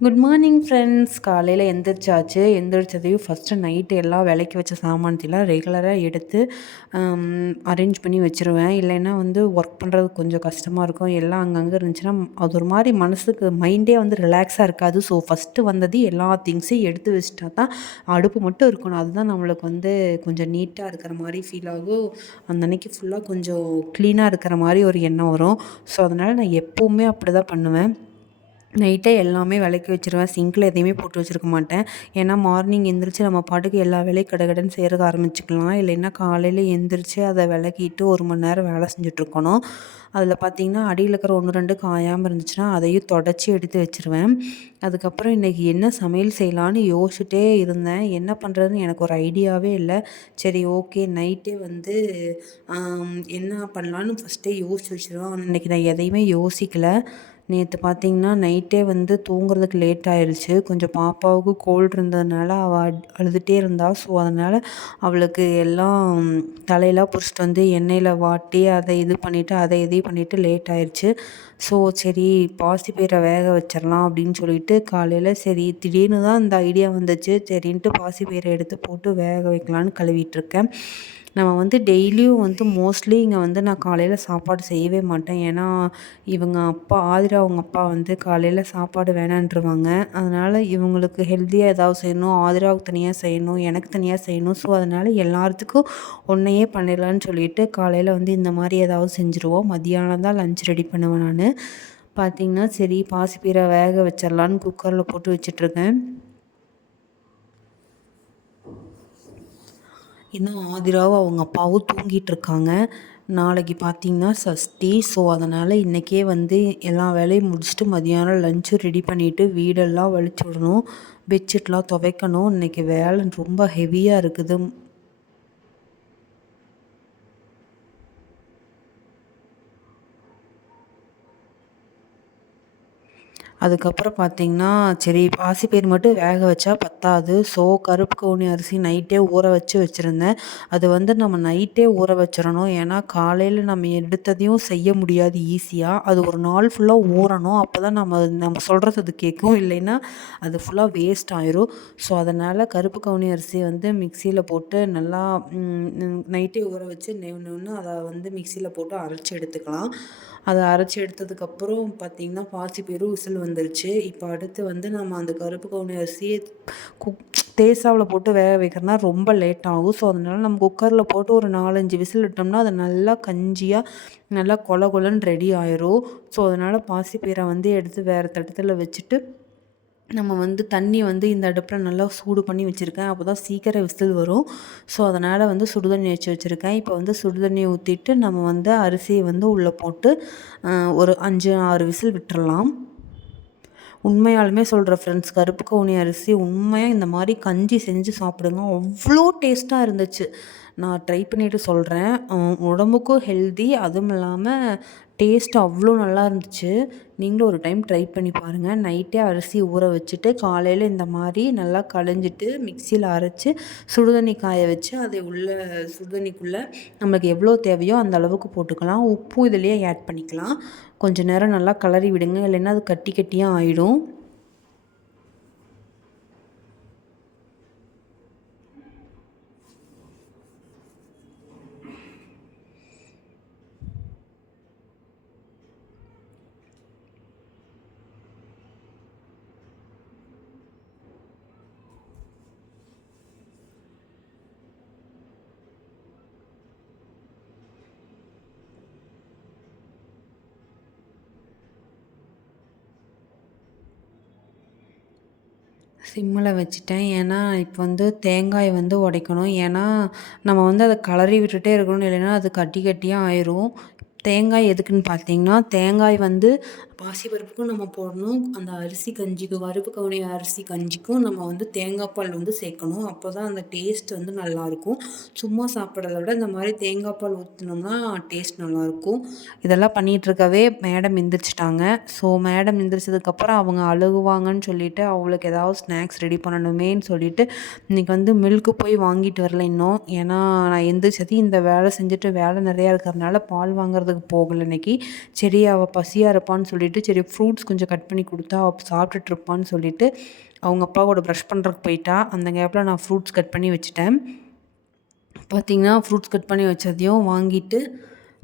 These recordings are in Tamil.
குட் மார்னிங் ஃப்ரெண்ட்ஸ் காலையில் எந்திரிச்சாச்சு. எந்திரிச்சதையும் ஃபஸ்ட்டு நைட்டு எல்லாம் விலைக்கு வச்ச சாமானத்தைலாம் ரெகுலராக எடுத்து um, அரேஞ்ச் பண்ணி வச்சுருவேன். இல்லைன்னா வந்து ஒர்க் பண்ணுறது கொஞ்சம் கஷ்டமாக இருக்கும். எல்லாம் அங்கங்கே இருந்துச்சுன்னா அது ஒரு மாதிரி மனசுக்கு மைண்டே வந்து ரிலாக்ஸாக இருக்காது. ஸோ ஃபஸ்ட்டு வந்தது எல்லா திங்ஸையும் எடுத்து வச்சுட்டா தான் அடுப்பு மட்டும் இருக்கணும். அதுதான் நம்மளுக்கு வந்து கொஞ்சம் நீட்டாக இருக்கிற மாதிரி ஃபீல் ஆகும். அந்த அன்னைக்கு ஃபுல்லாக கொஞ்சம் க்ளீனாக இருக்கிற மாதிரி ஒரு எண்ணம் வரும். ஸோ அதனால் நான் எப்போவுமே அப்படி தான் பண்ணுவேன். நைட்டே எல்லாமே விளக்கி வச்சுருவேன் சிங்கில் எதையுமே போட்டு வச்சுருக்க மாட்டேன். ஏன்னா மார்னிங் எந்திரிச்சு நம்ம பாட்டுக்கு எல்லா வேலையும் கடகடன்னு செய்கிறக்க ஆரம்பிச்சுக்கலாம். இல்லைன்னா காலையில் எந்திரிச்சு அதை விளக்கிட்டு ஒரு மணி நேரம் வேலை செஞ்சுட்ருக்கணும் அதில் பார்த்திங்கன்னா அடியில் இருக்கிற ஒன்று ரெண்டு காயாமல் இருந்துச்சுன்னா அதையும் தொடச்சி எடுத்து வச்சுருவேன். அதுக்கப்புறம் இன்றைக்கி என்ன சமையல் செய்யலான்னு யோசிச்சுட்டே இருந்தேன். என்ன பண்ணுறதுன்னு எனக்கு ஒரு ஐடியாவே இல்லை. சரி ஓகே நைட்டே வந்து என்ன பண்ணலான்னு ஃபஸ்ட்டே யோசிச்சு வச்சுருவேன். இன்றைக்கி நான் எதையுமே யோசிக்கலை. நேற்று பார்த்தீங்கன்னா நைட்டே வந்து தூங்குறதுக்கு லேட் ஆயிடுச்சு கொஞ்சம் பாப்பாவுக்கு கோல்டு இருந்ததுனால அவள் அழுதுகிட்டே இருந்தாள் ஸோ அதனால் அவளுக்கு எல்லாம் தலையெல்லாம் பிடிச்சிட்டு வந்து எண்ணெயில் வாட்டி அதை இது பண்ணிவிட்டு அதை இதையும் பண்ணிவிட்டு லேட் ஆயிடுச்சு ஸோ சரி பாசிப்பயிரை வேக வச்சிடலாம் அப்படின்னு சொல்லிட்டு காலையில் சரி திடீர்னு தான் இந்த ஐடியா வந்துச்சு. சரின்ட்டு பாசிப்பயிரை எடுத்து போட்டு வேக வைக்கலான்னு கழுவிட்டுருக்கேன் நம்ம வந்து டெய்லியும் வந்து மோஸ்ட்லி இங்கே வந்து நான் காலையில் சாப்பாடு செய்யவே மாட்டேன். ஏன்னா இவங்க அப்பா ஆதிரா அவங்க அப்பா வந்து காலையில் சாப்பாடு வேணான்ருவாங்க அதனால் இவங்களுக்கு ஹெல்த்தியாக ஏதாவது செய்யணும் ஆதிராவுக்கு தனியாக செய்யணும் எனக்கு தனியாக செய்யணும். ஸோ அதனால் எல்லாத்துக்கும் ஒன்றையே பண்ணிடலான்னு சொல்லிட்டு காலையில் வந்து இந்த மாதிரி ஏதாவது செஞ்சுருவோம். மதியானம் தான் லஞ்ச் ரெடி பண்ணுவேன் நான். பார்த்திங்கன்னா சரி பாசிப்பீரை வேக வச்சிடலான்னு குக்கரில் போட்டு வச்சிட்ருக்கேன் இன்னும் ஆதிராவும் அவங்க அப்பாவும் தூங்கிட்டு இருக்காங்க நாளைக்கு பார்த்திங்கன்னா சஷ்டி. ஸோ அதனால் இன்றைக்கே வந்து எல்லா வேலையும் முடிச்சுட்டு மதியானம் லஞ்சும் ரெடி பண்ணிவிட்டு வீடெல்லாம் வலிச்சு விடணும் பெட்ஷீட்லாம் துவைக்கணும். இன்றைக்கி வேலை ரொம்ப ஹெவியாக இருக்குது. அதுக்கப்புறம் பார்த்திங்கன்னா சரி பாசிப்பயிறு மட்டும் வேக வச்சா பத்தாது. ஸோ கருப்பு கவுனி அரிசி நைட்டே ஊற வச்சு வச்சுருந்தேன். அது வந்து நம்ம நைட்டே ஊற வச்சிடணும். ஏன்னா காலையில் நம்ம எடுத்ததையும் செய்ய முடியாது ஈஸியாக அது ஒரு நாள் ஃபுல்லாக ஊறணும். அப்போ தான் நம்ம நம்ம சொல்கிறது அது கேட்கும். இல்லைன்னா அது ஃபுல்லாக வேஸ்ட் ஆயிரும். ஸோ அதனால் கருப்பு கவுனி அரிசி வந்து மிக்சியில் போட்டு நல்லா நைட்டே ஊற வச்சு நெவுன்னு அதை வந்து மிக்சியில் போட்டு அரைச்சி எடுத்துக்கலாம். அதை அரைச்சி எடுத்ததுக்கப்புறம் பார்த்திங்கன்னா பாசிப்பயிறு விசில் வந்துருச்சு. இப்போ அடுத்து வந்து நம்ம அந்த கருப்பு கவுனி அரிசியை குக் தேசாவில் போட்டு வேக வைக்கிறனா ரொம்ப லேட் ஆகும். ஸோ அதனால் நம்ம குக்கரில் போட்டு ஒரு நாலஞ்சு விசில் விட்டோம்னா அது நல்லா கஞ்சியாக நல்லா கொல கொலன்னு ரெடி ஆயிரும். ஸோ அதனால் பாசிப்பயிரை வந்து எடுத்து வேறு தட்டத்தில் வச்சுட்டு நம்ம வந்து தண்ணி வந்து இந்த அடுப்பில் நல்லா சூடு பண்ணி வச்சுருக்கேன். அப்போ தான் சீக்கிரம் விசில் வரும். ஸோ அதனால் வந்து சுடுதண்ணி வச்சு வச்சுருக்கேன். இப்போ வந்து சுடுதண்ணி ஊற்றிட்டு நம்ம வந்து அரிசியை வந்து உள்ளே போட்டு ஒரு அஞ்சு ஆறு விசில் விட்டுறலாம். உண்மையாலுமே சொல்கிற ஃப்ரெண்ட்ஸ் கருப்பு கவுனி அரிசி உண்மையாக இந்த மாதிரி கஞ்சி செஞ்சு சாப்பிடுங்க. அவ்வளோ டேஸ்ட்டாக இருந்துச்சு. நான் ட்ரை பண்ணிவிட்டு சொல்கிறேன் உடம்புக்கும் ஹெல்தி அதுவும் இல்லாமல் டேஸ்ட் அவ்வளோ நல்லா இருந்துச்சு. நீங்களும் ஒரு டைம் ட்ரை பண்ணி பாருங்கள் நைட்டே அரிசி ஊற வச்சுட்டு காலையில் இந்த மாதிரி நல்லா களைஞ்சிட்டு மிக்சியில் அரைச்சி சுடுதண்ணி காய வச்சு அதை உள்ள சுடுதண்ணிக்குள்ளே நம்மளுக்கு எவ்வளோ தேவையோ அந்த அளவுக்கு போட்டுக்கலாம். உப்பும் இதுலேயே ஆட் பண்ணிக்கலாம். கொஞ்சம் நேரம் நல்லா கலரி விடுங்க. இல்லைன்னா அது கட்டி கட்டியாக ஆகிடும் சிம்மில் வச்சுட்டேன். ஏன்னா இப்போ வந்து தேங்காய் வந்து உடைக்கணும். ஏன்னா நம்ம வந்து அதை கலரி விட்டுட்டே இருக்கணும் இல்லைன்னா அது கட்டி கட்டியாக ஆயிரும். தேங்காய் எதுக்குன்னு பார்த்தீங்கன்னா தேங்காய் வந்து பாசிப்பருப்புக்கும் நம்ம போடணும். அந்த அரிசி கஞ்சிக்கும் வறுப்பு கவுனி அரிசி கஞ்சிக்கும் நம்ம வந்து தேங்காய் பால் வந்து சேர்க்கணும். அப்போ தான் அந்த டேஸ்ட் வந்து நல்லாயிருக்கும் சும்மா சாப்பிட்றத விட இந்த மாதிரி தேங்காய் பால் ஊற்றினோம்னா டேஸ்ட் நல்லாயிருக்கும் இதெல்லாம் பண்ணிகிட்ருக்கவே மேடம் எந்திரிச்சிட்டாங்க. ஸோ மேடம் எந்திரிச்சதுக்கப்புறம் அவங்க அழுகுவாங்கன்னு சொல்லிட்டு அவளுக்கு ஏதாவது ஸ்நாக்ஸ் ரெடி பண்ணணுமேன்னு சொல்லிட்டு இன்றைக்கி வந்து மில்க்கு போய் வாங்கிட்டு வரல இன்னும். ஏன்னா நான் எந்திரிச்சது இந்த வேலை செஞ்சுட்டு வேலை நிறையா இருக்கிறதுனால பால் வாங்குறது பண்ணுறதுக்கு போகலை இன்னைக்கு. சரி அவள் பசியாக இருப்பான்னு சொல்லிட்டு சரி ஃப்ரூட்ஸ் கொஞ்சம் கட் பண்ணி கொடுத்தா அவள் சாப்பிட்டுட்டு இருப்பான்னு சொல்லிட்டு அவங்க அப்பாவோட ப்ரஷ் பண்ணுறதுக்கு போயிட்டா. அந்த கேப்பில் நான் ஃப்ரூட்ஸ் கட் பண்ணி வச்சுட்டேன். பார்த்திங்கன்னா ஃப்ரூட்ஸ் கட் பண்ணி வச்சதையும் வாங்கிட்டு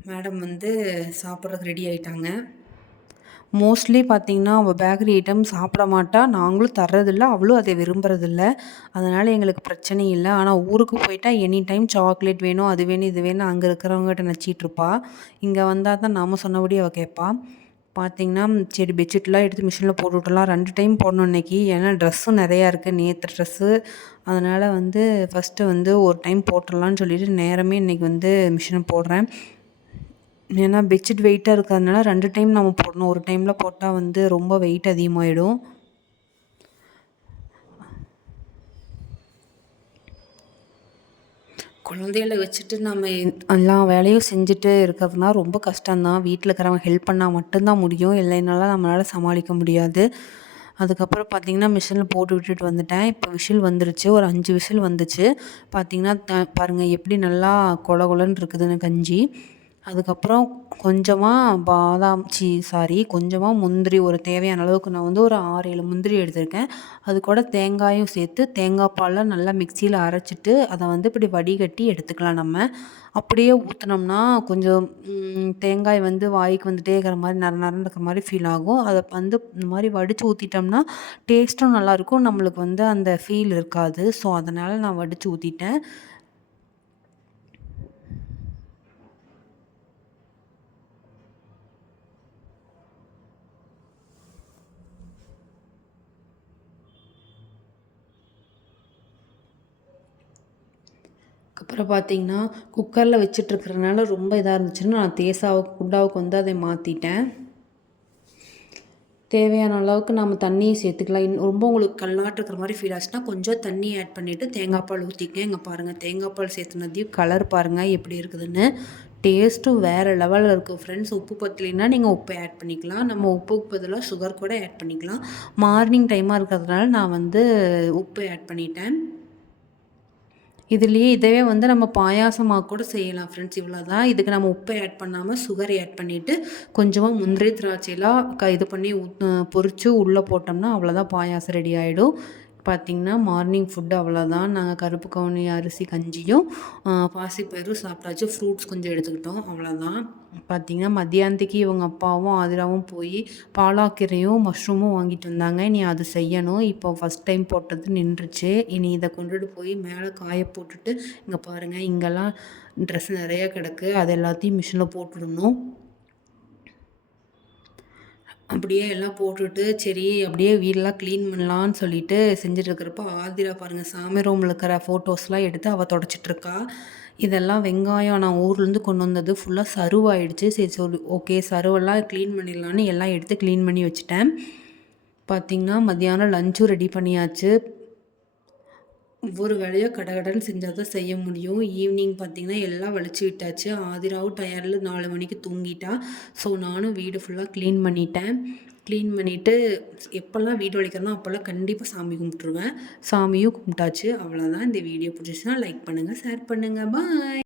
மேடம் வந்து சாப்பிட்றதுக்கு ரெடி ஆகிட்டாங்க மோஸ்ட்லி பார்த்திங்கன்னா அவள் பேக்கரி ஐட்டம் சாப்பிட மாட்டா. நாங்களும் தர்றதில்ல. அவளும் அதை விரும்புறதில்ல. அதனால் எங்களுக்கு பிரச்சனை இல்லை. ஆனால் ஊருக்கு போயிட்டா எனி டைம் சாக்லேட் வேணும் அது வேணும் இது வேணும் அங்கே இருக்கிறவங்ககிட்ட நச்சிட்ருப்பா இங்கே வந்தால் தான் நாம் சொன்னபடி அவள் கேட்பா. பார்த்திங்கன்னா சரி பெட்ஷீட்லாம் எடுத்து மிஷினில் போட்டு விட்டலாம் ரெண்டு டைம் போடணும் இன்றைக்கி ஏன்னா ட்ரெஸ்ஸும் நிறையா இருக்குது நேற்று ட்ரெஸ்ஸு அதனால் வந்து ஃபஸ்ட்டு வந்து ஒரு டைம் போட்டுடலான்னு சொல்லிட்டு நேரமே இன்றைக்கி வந்து மிஷினை போடுறேன். ஏன்னா பெட்ஷீட் வெயிட்டாக இருக்கிறதுனால ரெண்டு டைம் நம்ம போடணும். ஒரு டைமில் போட்டால் வந்து ரொம்ப வெயிட் அதிகமாகிடும் குழந்தைகளை வச்சுட்டு நம்ம எல்லா வேலையும் செஞ்சுட்டு இருக்கிறதுனா ரொம்ப கஷ்டம்தான். வீட்டில் இருக்கிறவங்க ஹெல்ப் பண்ணால் மட்டும்தான் முடியும். இல்லைனாலும் நம்மளால் சமாளிக்க முடியாது. அதுக்கப்புறம் பார்த்திங்கன்னா மிஷினில் போட்டு விட்டுட்டு வந்துட்டேன். இப்போ விசில் வந்துருச்சு. ஒரு அஞ்சு விசில் வந்துச்சு. பார்த்திங்கன்னா த பாருங்கள் எப்படி நல்லா கொல கொலன்னு இருக்குதுன்னு கஞ்சி. அதுக்கப்புறம் கொஞ்சமாக பாதாம் சி சாரி கொஞ்சமாக முந்திரி ஒரு தேவையான அளவுக்கு நான் வந்து ஒரு ஆறு ஏழு முந்திரி எடுத்திருக்கேன். அது கூட தேங்காயும் சேர்த்து தேங்காய் பாலில் நல்லா மிக்சியில் அரைச்சிட்டு அதை வந்து இப்படி வடிகட்டி எடுத்துக்கலாம் நம்ம. அப்படியே ஊற்றினோம்னா கொஞ்சம் தேங்காய் வந்து வாய்க்கு வந்துட்டே இருக்கிற மாதிரி நர நரன்னு இருக்கிற மாதிரி ஃபீல் ஆகும். அதை வந்து இந்த மாதிரி வடித்து ஊற்றிட்டோம்னா டேஸ்ட்டும் நல்லாயிருக்கும் நம்மளுக்கு வந்து அந்த ஃபீல் இருக்காது. ஸோ அதனால் நான் வடித்து ஊற்றிட்டேன் அப்புறம் பார்த்தீங்கன்னா குக்கரில் வச்சிட்ருக்கிறதுனால ரொம்ப இதாக இருந்துச்சுன்னா நான் தேசாவுக்கு குண்டாவுக்கு வந்து அதை மாற்றிட்டேன் தேவையான அளவுக்கு நம்ம தண்ணியை சேர்த்துக்கலாம். இன் ரொம்ப உங்களுக்கு கல்லாட்டு இருக்கிற மாதிரி ஃபீல் ஆச்சுன்னா கொஞ்சம் தண்ணி ஆட் பண்ணிவிட்டு தேங்காய் பால் ஊற்றிக்கங்க இங்கே பாருங்கள் தேங்காய் பால் சேர்த்துனதையும் கலர் பாருங்கள் எப்படி இருக்குதுன்னு. டேஸ்ட்டும் வேறு லெவலில் இருக்குது ஃப்ரெண்ட்ஸ் உப்பு பத்தலைன்னா நீங்கள் உப்பை ஆட் பண்ணிக்கலாம். நம்ம உப்புக்கு பதிலாக சுகர் கூட ஆட் பண்ணிக்கலாம். மார்னிங் டைமாக இருக்கிறதுனால நான் வந்து உப்பு ஆட் பண்ணிட்டேன். இதுலேயே இதவே வந்து நம்ம பாயாசமாக கூட செய்யலாம் ஃப்ரெண்ட்ஸ் இவ்வளோ தான் இதுக்கு நம்ம உப்பை ஆட் பண்ணாமல் சுகர் ஆட் பண்ணிவிட்டு கொஞ்சமாக முந்திரி திராட்சையெல்லாம் க இது பண்ணி பொறிச்சு உள்ளே போட்டோம்னா அவ்வளோதான் பாயாசம் ரெடி ஆகிடும் பார்த்திங்கன்னா மார்னிங் ஃபுட்டு அவ்வளோதான் நாங்கள் கருப்பு கவுனி அரிசி கஞ்சியும் பாசிப்பயிரும் சாப்பிட்டாச்சு. ஃப்ரூட்ஸ் கொஞ்சம் எடுத்துக்கிட்டோம். அவ்வளோதான் பார்த்திங்கன்னா மத்தியானத்துக்கு இவங்க அப்பாவும் ஆதிராவும் போய் பாலாக்கீரையும் மஷ்ரூமும் வாங்கிட்டு வந்தாங்க. இனி அது செய்யணும். இப்போ ஃபஸ்ட் டைம் போட்டது நின்றுச்சு. இனி இதை கொண்டுட்டு போய் மேலே காய போட்டுட்டு இங்கே பாருங்கள் இங்கெல்லாம் ட்ரெஸ் நிறையா கிடக்கு. அது எல்லாத்தையும் மிஷினில் போட்டுடணும். அப்படியே எல்லாம் போட்டுட்டு சரி அப்படியே வீடெல்லாம் க்ளீன் பண்ணலான்னு சொல்லிட்டு செஞ்சுட்ருக்கிறப்ப ஆதிரா பாருங்கள் சாமி ரூமில் இருக்கிற ஃபோட்டோஸ்லாம் எடுத்து அவள் தொடச்சிட்ருக்கா இதெல்லாம் வெங்காயம் நான் ஊர்லேருந்து கொண்டு வந்தது ஃபுல்லாக சருவாயிடுச்சு. சரி சொல்லி ஓகே சருவெல்லாம் க்ளீன் பண்ணிடலான்னு எல்லாம் எடுத்து க்ளீன் பண்ணி வச்சுட்டேன். பார்த்திங்கன்னா மத்தியானம் லஞ்சும் ரெடி பண்ணியாச்சு. ஒவ்வொரு வேலையும் கடகடன்னு செஞ்சால் தான் செய்ய முடியும். ஈவினிங் பார்த்திங்கன்னா எல்லாம் வலிச்சு விட்டாச்சு. ஆதிராவும் டயரில் நாலு மணிக்கு தூங்கிட்டா. ஸோ நானும் வீடு ஃபுல்லாக க்ளீன் பண்ணிட்டேன். க்ளீன் பண்ணிவிட்டு எப்போல்லாம் வீடு வலிக்கிறனோ அப்போல்லாம் கண்டிப்பாக சாமி கும்பிட்ருவேன் சாமியும் கும்பிட்டாச்சு. அவ்வளோதான் இந்த வீடியோ பிடிச்சிச்சுன்னா லைக் பண்ணுங்கள் ஷேர் பண்ணுங்கள் பாய்